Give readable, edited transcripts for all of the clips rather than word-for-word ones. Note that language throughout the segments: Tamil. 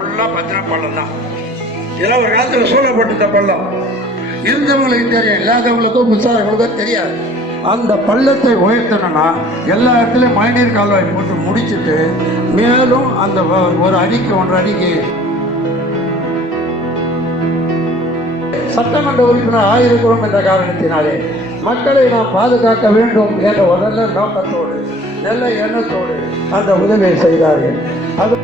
ஃபுல்லாக பத்தின பள்ளம் தான். இதெல்லாம் ஒரு காலத்தில் சூழப்பட்ட பள்ளம். இருந்தவங்களுக்கு தெரியும், இல்லாதவங்களுக்கும் மின்சாரங்களுக்கும் தெரியாது. அந்த பள்ளத்தை உயர்த்தணும்னா எல்லா இடத்துலையும் மழைநீர் கால்வாய் போட்டு முடிச்சுட்டு மேலும் அந்த ஒரு அடிக்கு 1.5 அடிக்கு சட்டமன்ற உறுப்பினர் ஆயிருக்கிறோம் என்ற காரணத்தினாலே மக்களை நாம் பாதுகாக்க வேண்டும் என்ற ஒரு நல்ல நோக்கத்தோடு நல்ல எண்ணத்தோடு அந்த உதவியை செய்தார்கள். அது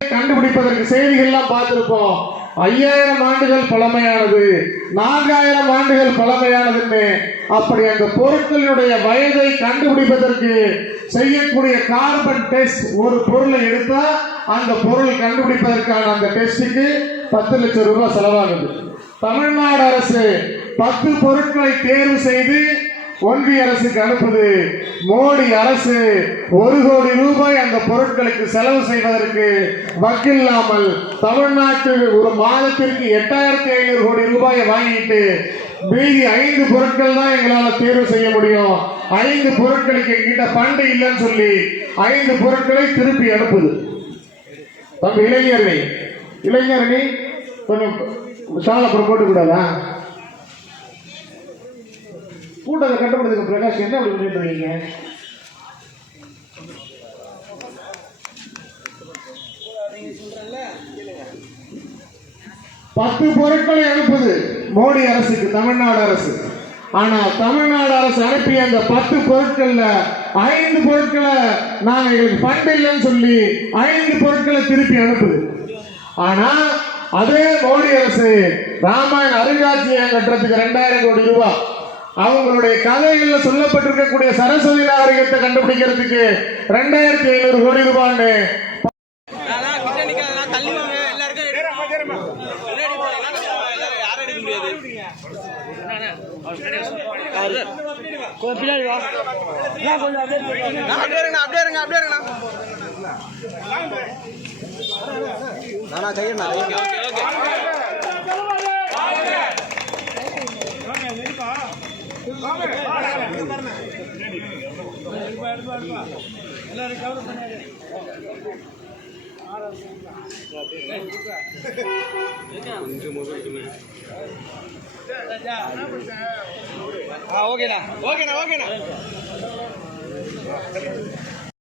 கண்டுபிடிப்பதற்கு செய்திகள்லாம் பார்த்திருப்போம். 5000 ஆண்டுகள் பழமையானது, 4000 ஆண்டுகள் பழமையானதுன்னு. அப்படி அந்த பொருட்களுடைய வயதை கண்டுபிடிப்பதற்கு செய்யக்கூடிய கார்பன் டெஸ்ட், ஒரு பொருளை எடுத்தா அந்த பொருள் கண்டுபிடிப்பதற்கான அந்த டெஸ்டுக்கு 10 லட்சம் ரூபாய் செலவாகுது. தமிழ்நாடு அரசு 10 பொருட்களை தேர்வு செய்து ஒன்றிய அரசுக்கு அனுப்புது. மோடி அரசு 1 கோடி ரூபாய் அந்த பொருட்களுக்கு செலவு செய்வதற்கு வக்கில்லாமல் தமிழ்நாட்டு ஒரு மாதத்திற்கு 8500 கோடி ரூபாயை வாங்கிட்டு மீதி 5 பொருட்கள் தான் எங்களால் தேர்வு செய்ய முடியும். 5 பொருட்களுக்கு எங்கிட்ட ஃபண்ட் இல்லைன்னு சொல்லி 5 பொருட்களை திருப்பி அனுப்புது. தம்பி இளைஞரணி கொஞ்சம் சாலப்புறம் போட்டுக்கூடாதா? கூட்டத்தை கட்டுப்படுத்துக்கு பிரகாஷ் என்ன அப்படி பண்ணிட்டு இருக்கீங்க? பத்து பொருட்களை அனுப்புது மோடி அரசுக்கு தமிழ்நாடு அரசு. ஆனா தமிழ்நாடு அரசு அனுப்பிய அந்த 10 பொருட்கள்ல 5 பொருட்களை நாங்க எங்களுக்கு ஃபண்ட் இல்லைன்னு சொல்லி 5 பொருட்களை திருப்பி அனுப்புது. ஆனா அதே மோடி அரசு ராமாயண அருங்காட்சியகம் கட்டுறதுக்கு 2000 கோடி ரூபாய், அவங்களுடைய கதைகள்ல சொல்லப்பட்டிருக்கக்கூடிய சரஸ்வதி நாகரிகத்தை கண்டுபிடிக்கிறதுக்கு 2500 கோடி ரூபான்னு எல்லாரும் கவர் பண்ணாரு. ஓகேண்ணா ஓகேண்ணா ஓகேண்ணா.